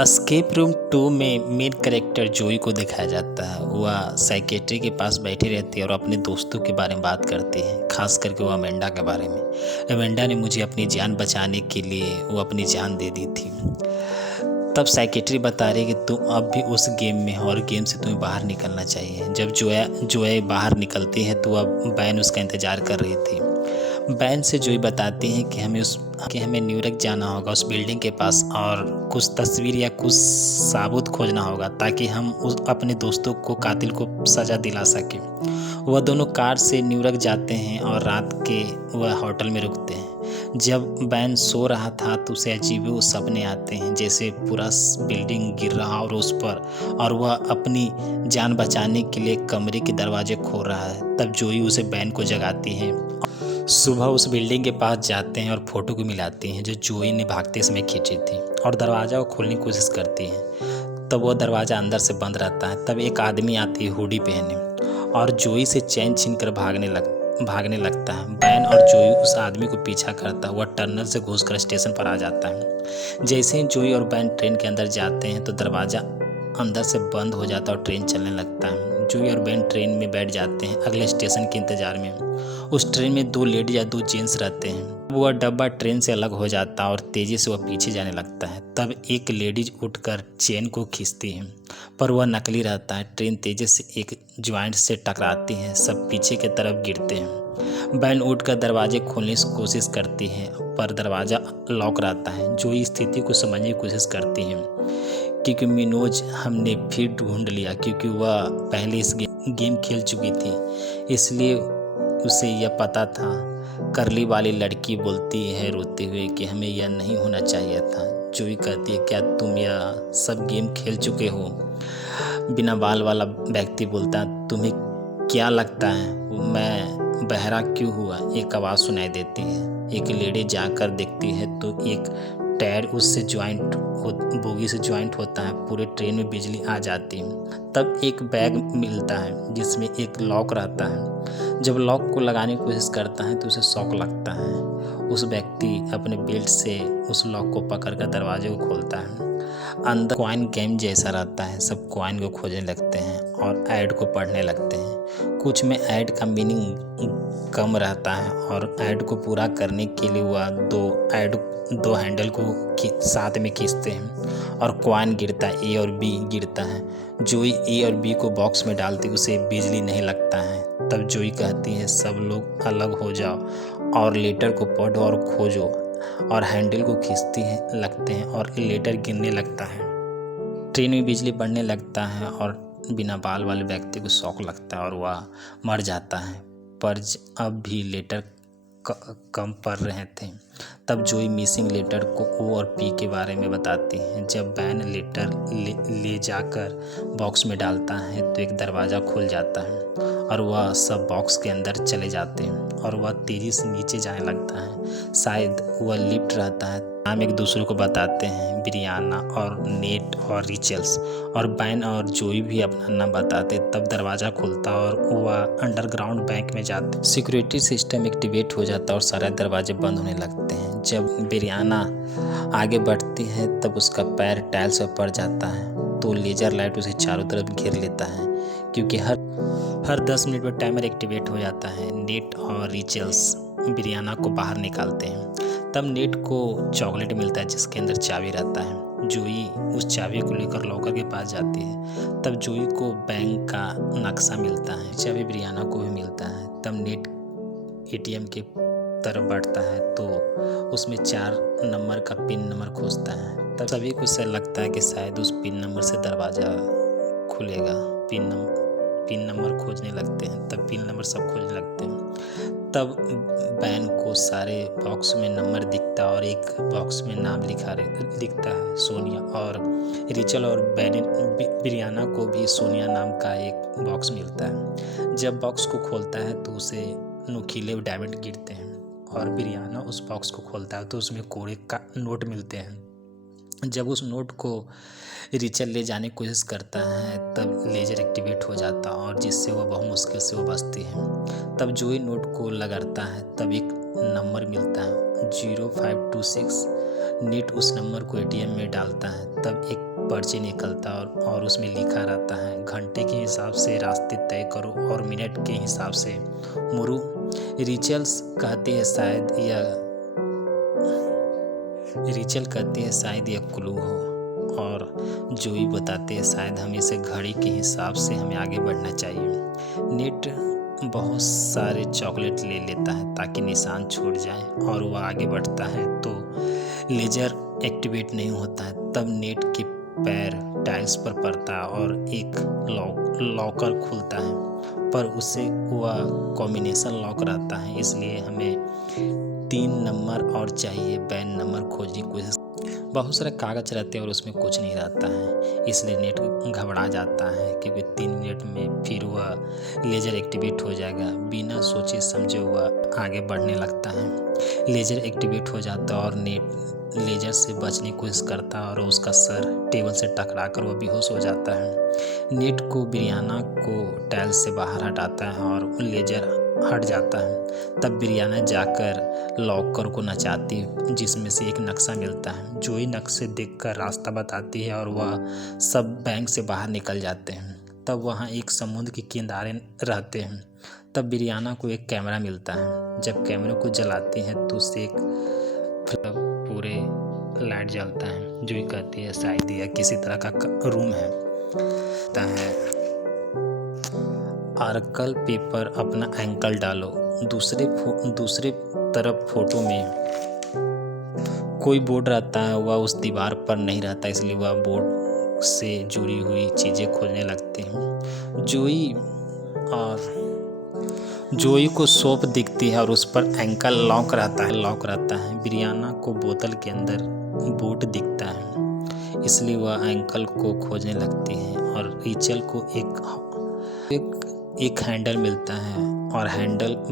Escape room 2 में main character जोई को दिखाया जाता है। वह साइकेट्री के पास बैठी रहती है और अपने दोस्तों के बारे में बात करती है, खास करके वो अमेंडा के बारे में। अमेंडा ने मुझे अपनी जान बचाने के लिए वो अपनी जान दे दी थी। तब साइकेट्री बता रही कि तुम अब भी उस गेम में हो और गेम से तुम्हें बाहर निकलना चाहिए। जब जोया बाहर निकलती है तो अब बैन उसका इंतज़ार कर रही थी। बैन से जोई बताती हैं कि हमें न्यूयॉर्क जाना होगा उस बिल्डिंग के पास और कुछ तस्वीर या कुछ साबुत खोजना होगा ताकि हम अपने दोस्तों को कातिल को सज़ा दिला सकें। वह दोनों कार से न्यूयॉर्क जाते हैं और रात के वह होटल में रुकते हैं। जब बैन सो रहा था तो उसे अजीब सपने आते हैं, जैसे पूरा बिल्डिंग गिर रहा और उस पर, और वह अपनी जान बचाने के लिए कमरे के दरवाजे खोल रहा है। तब जोई उसे बैन को जगाती है। सुबह उस बिल्डिंग के पास जाते हैं और फोटो को मिलाती हैं जो जोई ने भागते समय खींची थी और दरवाज़ा को खोलने की कोशिश करती है। तब वह दरवाज़ा अंदर से बंद रहता है। तब एक आदमी आती है हुडी पहने और जोई से चैन छीनकर भागने लगता है। बैन और जोई उस आदमी को पीछा करता है। वह टनल से घुसकर स्टेशन पर आ जाता है। जैसे ही जोई और बैन ट्रेन के अंदर जाते हैं तो दरवाज़ा अंदर से बंद हो जाता है और ट्रेन चलने लगता है। जोई और बैन ट्रेन में बैठ जाते हैं अगले स्टेशन के इंतज़ार में। उस ट्रेन में 2 लेडी या 2 जेंट्स रहते हैं। वह डब्बा ट्रेन से अलग हो जाता है और तेज़ी से वह पीछे जाने लगता है। तब एक लेडीज उठकर चेन को खींचती है, पर वह नकली रहता है। ट्रेन तेज़ी से एक ज्वाइंट से टकराती है, सब पीछे की तरफ गिरते हैं। बैन उठकर दरवाजे खोलने की कोशिश करती है, पर दरवाज़ा लॉक रहता है। जो इस स्थिति को समझने की कोशिश करती है क्योंकि मिनोज हमने फिर ढूंढ लिया, क्योंकि वह पहले इस गेम खेल चुकी थी, इसलिए उसे यह पता था। करली वाली लड़की बोलती है रोते हुए कि हमें यह नहीं होना चाहिए था। जोई कहती है, क्या तुम यह सब गेम खेल चुके हो? बिना बाल वाला व्यक्ति बोलता, तुम्हें क्या लगता है मैं बहरा क्यों हुआ? एक आवाज़ सुनाई देती है। एक लेडी जाकर देखती है तो एक टायर उससे बोगी से ज्वाइंट होता है। पूरे ट्रेन में बिजली आ जाती है। तब एक बैग मिलता है जिसमें एक लॉक रहता है। जब लॉक को लगाने की कोशिश करता है तो उसे शॉक लगता है। उस व्यक्ति अपने बेल्ट से उस लॉक को पकड़कर दरवाजे को खोलता है। अंदर कॉइन गेम जैसा रहता है। सब कॉइन को खोजने लगते हैं और ऐड को पढ़ने लगते हैं। कुछ में ऐड का मीनिंग कम रहता है और ऐड को पूरा करने के लिए वह 2 हैंडल को साथ में खींचते हैं और कॉइन गिरता है। ए और बी गिरता है। जोई ए और बी को बॉक्स में डालती, उसे बिजली नहीं लगता है। तब जोई कहती है, सब लोग अलग हो जाओ और लेटर को पढ़ो और खोजो, और हैंडल को खींचती लगते हैं और लेटर गिरने लगता है। ट्रेन में बिजली बढ़ने लगता है और बिना बाल वाले व्यक्ति को शॉक लगता है और वह मर जाता है। पर अब भी लेटर कम पढ़ रहे थे। तब जोई मिसिंग लेटर को ओ और पी के बारे में बताती है। जब बैन लेटर ले जाकर बॉक्स में डालता है तो एक दरवाज़ा खुल जाता है और वह सब बॉक्स के अंदर चले जाते हैं और वह तेज़ी से नीचे जाने लगता है। शायद वह लिफ्ट रहता है। नाम एक दूसरे को बताते हैं, ब्रियाना और नेट और रिचल्स, और बैन और जोई भी अपना नाम बताते। तब दरवाज़ा खुलता और वह अंडरग्राउंड बैंक में जाते। सिक्योरिटी सिस्टम एक्टिवेट हो जाता और सारे दरवाजे बंद होने लगते हैं। जब ब्रियाना आगे बढ़ती है तब उसका पैर टाइल्स पर पड़ जाता है तो लेजर लाइट उसे चारों तरफ घेर लेता है, क्योंकि हर 10 मिनट में टाइमर एक्टिवेट हो जाता है। नेट और रिचल्स ब्रियाना को बाहर निकालते हैं। तब नेट को चॉकलेट मिलता है जिसके अंदर चाबी रहता है। जोई उस चाबी को लेकर लॉकर के पास जाती है। तब जोई को बैंक का नक्शा मिलता है। चाबी ब्रियाना को भी मिलता है। तब नेट एटीएम के तरफ बढ़ता है तो उसमें 4 नंबर का पिन नंबर खोजता है। तब सभी को ऐसा लगता है कि शायद उस पिन नंबर से दरवाज़ा खुलेगा। पिन नंबर खोजने लगते हैं। तब पिन नंबर सब खोजने लगते हैं। तब बैन को सारे बॉक्स में नंबर दिखता और एक बॉक्स में नाम लिखता है सोनिया, और रिचल और ब्रियाना को भी सोनिया नाम का एक बॉक्स मिलता है। जब बॉक्स को खोलता है तो उसे नुकीले डायमंड गिरते हैं और ब्रियाना उस बॉक्स को खोलता है तो उसमें कोड़े का नोट मिलते हैं। जब उस नोट को रिचल ले जाने की कोशिश करता है तब लेजर एक्टिवेट हो जाता और जिससे वह बहुत मुश्किल से वो बचती है। तब जोई नोट को लगाता है तब एक नंबर मिलता है 0526। नेट उस नंबर को एटीएम में डालता है तब एक पर्ची निकलता और उसमें लिखा रहता है, घंटे के हिसाब से रास्ते तय करो और मिनट के हिसाब से मुड़ो। रिचल कहती है शायद यह क्लू हो, और जोई बताते हैं शायद हमें इसे घड़ी के हिसाब से हमें आगे बढ़ना चाहिए। नेट बहुत सारे चॉकलेट ले लेता है ताकि निशान छूट जाए, और वह आगे बढ़ता है तो लेजर एक्टिवेट नहीं होता है। तब नेट के पैर टाइल्स पर पड़ता है और एक लॉकर खुलता है, पर उसे वह कॉम्बिनेशन लॉक रहता है, इसलिए हमें 3 नंबर और चाहिए। बैन नंबर खोजने की कोशिश, बहुत सारे कागज रहते हैं और उसमें कुछ नहीं रहता है, इसलिए नेट घबरा जाता है क्योंकि 3 मिनट में फिर वह लेजर एक्टिवेट हो जाएगा। बिना सोचे समझे वह आगे बढ़ने लगता है। लेजर एक्टिवेट हो जाता है और नेट लेजर से बचने की कोशिश करता है और उसका सर टेबल से टकराकर वह बेहोश हो जाता है। नेट को ब्रियाना को टाइल्स से बाहर हटाता है और लेजर हट जाता है। तब ब्रियाना जाकर लॉकर को नचाती है जिसमें से एक नक्शा मिलता है। जोई नक्शे देखकर रास्ता बताती है और वह सब बैंक से बाहर निकल जाते हैं। तब वहाँ एक समुद्र के किनारे रहते हैं। तब ब्रियाना को एक कैमरा मिलता है। जब कैमरे को जलाती है तो उससे एक पूरे लाइट जलता है। जोई कहती है शायद यह किसी तरह का रूम है। आर्कल पेपर अपना एंकल डालो। दूसरे तरफ फोटो में कोई बोर्ड रहता है, वह उस दीवार पर नहीं रहता, इसलिए वह बोर्ड से जुड़ी हुई चीज़ें खोजने लगते हैं। जोई को सोप दिखती है और उस पर एंकल लॉक रहता है। ब्रियाना को बोतल के अंदर बोट दिखता है, इसलिए वह एंकल को खोजने लगती है। और रिचल को एक हैंडल मिलता है और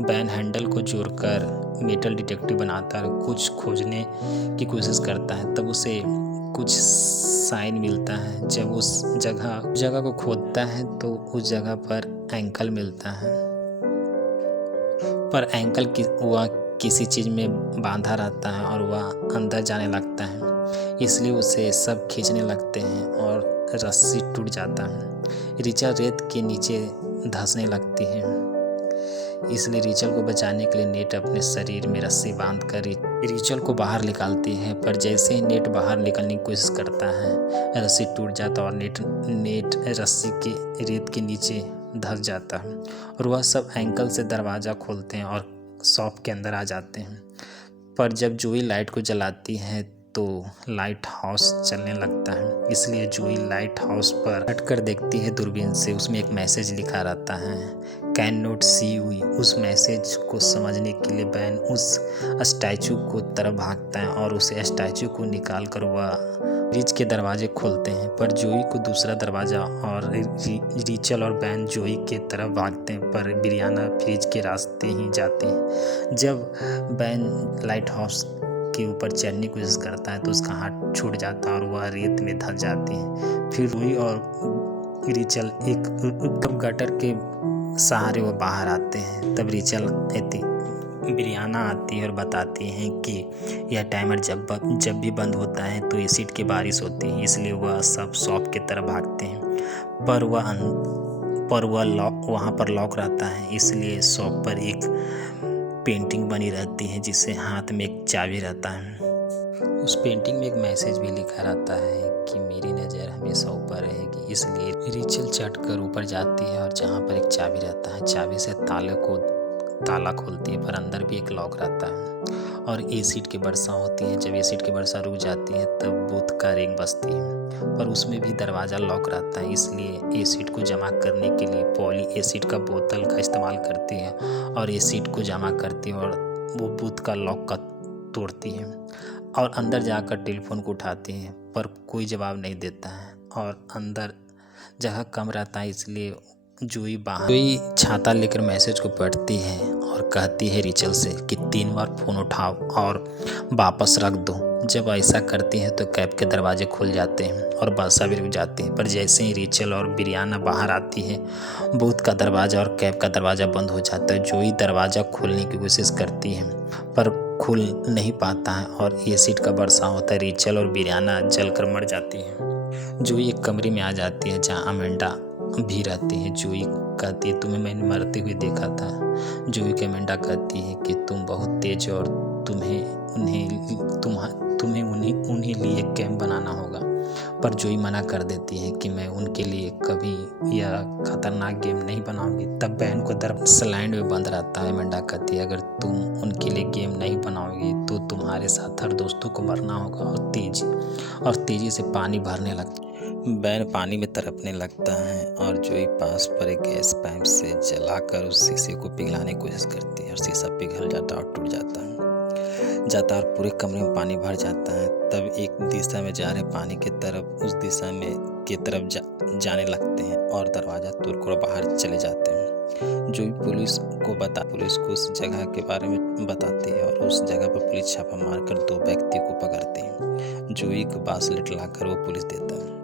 बैन हैंडल को जोड़कर मेटल डिटेक्टिव बनाता है, कुछ खोजने की कोशिश करता है। तब उसे कुछ साइन मिलता है। जब उस जगह को खोदता है तो उस जगह पर एंकल मिलता है, पर एंकल वह किसी चीज़ में बांधा रहता है और वह अंदर जाने लगता है, इसलिए उसे सब खींचने लगते हैं और रस्सी टूट जाता है। रिचल रेत के नीचे धंसने लगती है, इसलिए रिचल को बचाने के लिए नेट अपने शरीर में रस्सी बांधकर रिचल को बाहर निकालती है। पर जैसे ही नेट बाहर निकलने की कोशिश करता है, रस्सी टूट जाता है और नेट रस्सी के रेत के नीचे धंस जाता है और वह सब एंकल से दरवाज़ा खोलते हैं और शॉप के अंदर आ जाते हैं। पर जब जोई लाइट को जलाती है तो लाइट हाउस चलने लगता है, इसलिए जोई लाइट हाउस पर हटकर देखती है दूरबीन से। उसमें एक मैसेज लिखा रहता है, कैन नॉट सी यू। उस मैसेज को समझने के लिए बैन उस स्टैचू को तरफ भागता है और उस स्टैचू को निकाल कर वह फ्रिज के दरवाजे खोलते हैं। पर जोई को दूसरा दरवाज़ा और रिचल और बैन जोई के तरफ भागते हैं, पर ब्रियाना फ्रिज के रास्ते ही जाती है। जब बैन लाइट हाउस के ऊपर चढ़ने की कोशिश करता है तो उसका हाथ छूट जाता है और वह रेत में धंस जाती है। फिर जोई और रिचल एक गटर के सहारे वो बाहर आते हैं। तब रिचल ब्रियाना आती है और बताती हैं कि यह टाइमर जब भी बंद होता है तो एसिड की बारिश होती है, इसलिए वह सब शॉप की तरफ भागते हैं। पर वह वहाँ पर लॉक रहता है, इसलिए शॉप पर एक पेंटिंग बनी रहती है जिससे हाथ में एक चाबी रहता है। उस पेंटिंग में एक मैसेज भी लिखा रहता है कि मेरी नज़र हमेशा ऊपर रहेगी। इसलिए रिचल चढ़कर ऊपर जाती है और जहाँ पर एक चाबी रहता है, चाबी से ताला खोलती है, पर अंदर भी एक लॉक रहता है। और एसिड की वर्षा होती है। जब एसिड की वर्षा रुक जाती है तब बूथ का रिंग बजती है, पर उसमें भी दरवाज़ा लॉक रहता है, इसलिए एसिड को जमा करने के लिए पॉली एसिड का बोतल का इस्तेमाल करती है और एसिड को जमा करती है और वो बूथ का लॉक का तोड़ती है और अंदर जाकर टेलीफोन को उठाती है, पर कोई जवाब नहीं देता है और अंदर जगह कम रहता है, इसलिए जोई छाता लेकर मैसेज को पढ़ती है और कहती है रिचल से कि 3 बार फ़ोन उठाओ और वापस रख दो। जब ऐसा करती है तो कैब के दरवाजे खुल जाते हैं और बसा भी रुक जाती है। पर जैसे ही रिचल और ब्रियाना बाहर आती है, बूथ का दरवाज़ा और कैब का दरवाज़ा बंद हो जाता है। जोई दरवाज़ा खोलने की कोशिश करती है पर खुल नहीं पाता है और एसिड का बरसा होता है। रिचल और ब्रियाना जलकर मर जाती है। जोई एक कमरे में आ जाती है जहाँ अमेंडा भी रहती है। जोई कहती है, तुम्हें मैंने मरते हुए देखा था। जोई के अमेंडा कहती है कि तुम बहुत तेज हो और तुम्हें उन्हीं लिए कैंप बनाना होगा। पर जोई मना कर देती है कि मैं उनके लिए कभी यह खतरनाक गेम नहीं बनाऊंगी। तब बैन को दर स्लैंड में बंद रहता है। अमेंडा कहती है, अगर तुम उनके लिए गेम नहीं बनाओगी तो तुम्हारे साथ हर दोस्तों को मरना होगा। और तेजी से पानी भरने लगता है। बैन पानी में तड़पने लगता है और जोई पास पर एक गैस पाइप से जलाकर उस शीशे को पिघलाने की कोशिश करती है और शीशा पिघल जाता और टूट जाता है और पूरे कमरे में पानी भर जाता है। तब एक दिशा में जा रहे पानी की तरफ उस दिशा में की तरफ जाने लगते हैं और दरवाज़ा तोड़कर बाहर चले जाते हैं। जोई पुलिस को उस जगह के बारे में बताती है और उस जगह पर पुलिस छापा मारकर 2 व्यक्ति को पकड़ती है। जोई को बांसलेट लाकर वो पुलिस देता है।